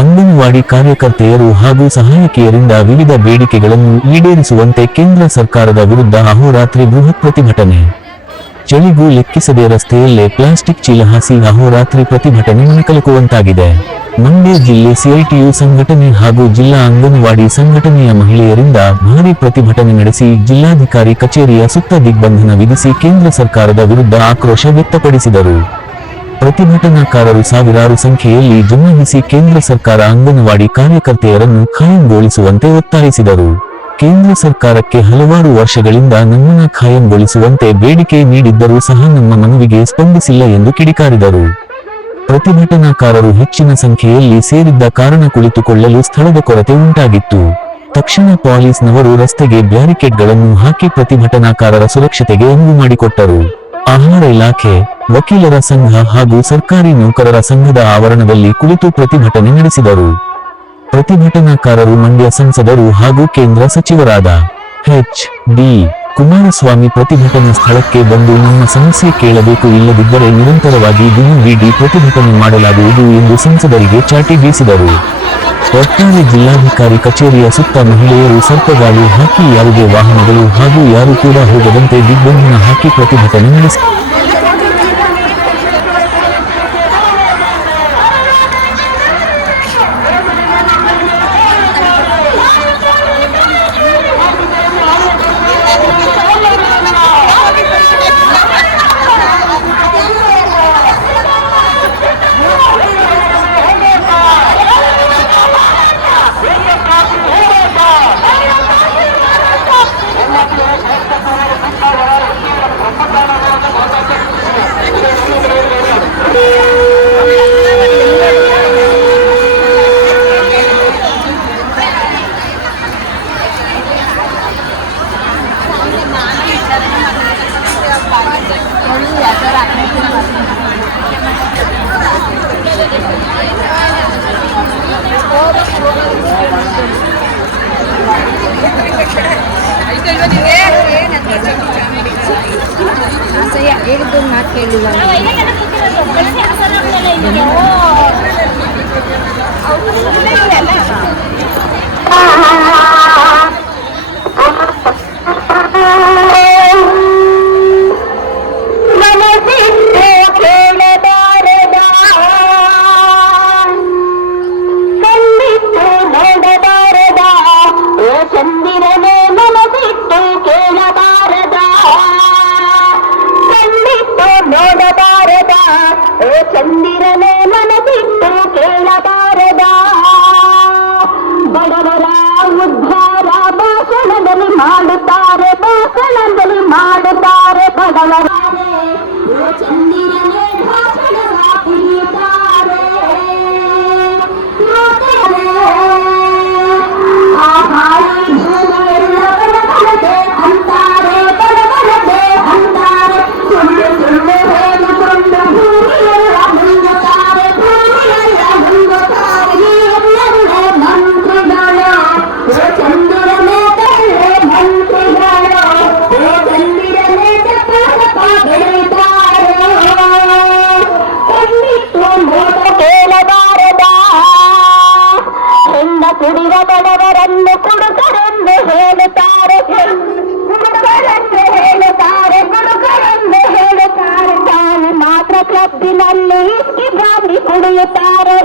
ಅಂಗನವಾಡಿ ಕಾರ್ಯಕರ್ತೆಯರು ಹಾಗೂ ಸಹಾಯಕಿಯರಿಂದ ವಿವಿಧ ಬೇಡಿಕೆಗಳನ್ನು ಈಡೇರಿಸುವಂತೆ ಕೇಂದ್ರ ಸರ್ಕಾರದ ವಿರುದ್ಧ ಅಹೋರಾತ್ರಿ ಬೃಹತ್ ಪ್ರತಿಭಟನೆ. ಚಳಿಗೂ ಲೆಕ್ಕಿಸದೆ ರಸ್ತೆಯಲ್ಲೇ ಪ್ಲಾಸ್ಟಿಕ್ ಚೀಲ ಹಾಸಿ ಅಹೋರಾತ್ರಿ ಪ್ರತಿಭಟನೆ ಮನಕಲಕುವಂತಾಗಿದೆ. ಮಂಡ್ಯ ಜಿಲ್ಲೆ ಸಿಐಟಿಯು ಸಂಘಟನೆ ಹಾಗೂ ಜಿಲ್ಲಾ ಅಂಗನವಾಡಿ ಸಂಘಟನೆಯ ಮಹಿಳೆಯರಿಂದ ಭಾರೀ ಪ್ರತಿಭಟನೆ ನಡೆಸಿ ಜಿಲ್ಲಾಧಿಕಾರಿ ಕಚೇರಿಯ ಸುತ್ತ ದಿಗ್ಬಂಧನ ವಿಧಿಸಿ ಕೇಂದ್ರ ಸರ್ಕಾರದ ವಿರುದ್ಧ ಆಕ್ರೋಶ ವ್ಯಕ್ತಪಡಿಸಿದರು. ಪ್ರತಿಭಟನಾಕಾರರು ಸಾವಿರಾರು ಸಂಖ್ಯೆಯಲ್ಲಿ ಜಮಾಯಿಸಿ ಕೇಂದ್ರ ಸರ್ಕಾರ ಅಂಗನವಾಡಿ ಕಾರ್ಯಕರ್ತೆಯರನ್ನು ಖಾಯಂಗೊಳಿಸುವಂತೆ ಒತ್ತಾಯಿಸಿದರು. ಕೇಂದ್ರ ಸರ್ಕಾರಕ್ಕೆ ಹಲವಾರು ವರ್ಷಗಳಿಂದ ನಮ್ಮನ್ನ ಖಾಯಂಗೊಳಿಸುವಂತೆ ಬೇಡಿಕೆ ನೀಡಿದ್ದರೂ ಸಹ ನಮ್ಮ ಮನವಿಗೆ ಸ್ಪಂದಿಸಿಲ್ಲ ಎಂದು ಕಿಡಿಕಾರಿದರು. ಪ್ರತಿಭಟನಾಕಾರರು ಹೆಚ್ಚಿನ ಸಂಖ್ಯೆಯಲ್ಲಿ ಸೇರಿದ್ದ ಕಾರಣ ಕುಳಿತುಕೊಳ್ಳಲು ಸ್ಥಳದ ಕೊರತೆ ಉಂಟಾಗಿತ್ತು. ತಕ್ಷಣ ಪೊಲೀಸ್ನವರು ರಸ್ತೆಗೆ ಬ್ಯಾರಿಕೇಡ್ಗಳನ್ನು ಹಾಕಿ ಪ್ರತಿಭಟನಾಕಾರರ ಸುರಕ್ಷತೆಗೆ ಅನುವು ಮಾಡಿಕೊಟ್ಟರು. ಆಹಾರ ಇಲಾಖೆ, ವಕೀಲರ ಸಂಘ ಹಾಗೂ ಸರ್ಕಾರಿ ನೌಕರರ ಸಂಘದ ಆವರಣದಲ್ಲಿ ಕುಳಿತು ಪ್ರತಿಭಟನೆ ನಡೆಸಿದರು. ಪ್ರತಿಭಟನಾಕಾರರು ಮಂಡ್ಯ ಸಂಸದರು ಹಾಗೂ ಕೇಂದ್ರ ಸಚಿವರಾದ ಎಚ್.ಡಿ. ಕುಮಾರಸ್ವಾಮಿ ಪ್ರತಿಭಟನಾ ಸ್ಥಳಕ್ಕೆ ಬಂದು ನಮ್ಮ ಸಮಸ್ಯೆ ಕೇಳಬೇಕು, ಇಲ್ಲದಿದ್ದರೆ ನಿರಂತರವಾಗಿ ದಿನವಿಡೀ ಪ್ರತಿಭಟನೆ ಮಾಡಲಾಗುವುದು ಎಂದು ಸಂಸದರಿಗೆ ಚಾಟಿ ಬೀಸಿದರು. ಒಟ್ಟಾರೆ ಜಿಲ್ಲಾಧಿಕಾರಿ ಕಚೇರಿಯ ಸುತ್ತ ಮಹಿಳೆಯರು ಸರ್ಪಗಾಳಿ ಹಾಕಿ ಯಾವುದೇ ವಾಹನಗಳು ಹಾಗೂ ಯಾರು ಕೂಡ ಹೋಗದಂತೆ ದಿಗ್ಬಂಧನ ಹಾಕಿ ಪ್ರತಿಭಟನೆ ನಡೆಸಿದರು. ಹೇಳಿದ್ದು ಮಾತು ಕೇಳಿಲ್ಲ. ಚಂದಿರನೇ ಮನಬಿಟ್ಟು ಕೇಳಬಾರದ ಬಡವರ ಉದ್ಧಾರ ಭಾಷಣದಲ್ಲಿ ಮಾಡುತ್ತಾರೆ ಬಡವರ ಚಂದಿರನೇ ಭಾಷಣವ ಕುಣಿಯುತ್ತಾರೆ. ಅಂತಾರೆ ಬಡವರದೇ ಅಂತಾರೆ ಸುಳ್ಳು ಸುಳ್ಳು ಹೇಳಿಕೊಂಡು ಕುಡಿವ ಬಡವರನ್ನು ಕುಡುಕರೆಂದು ಹೇಳುತ್ತಾರೆ ತಾನು ಮಾತ್ರ ಕ್ಲಬ್ಬಿನಲ್ಲಿ ಇಸ್ಕಿ ಬಾಂಡಿ ಕುಡಿಯುತ್ತಾರೆ.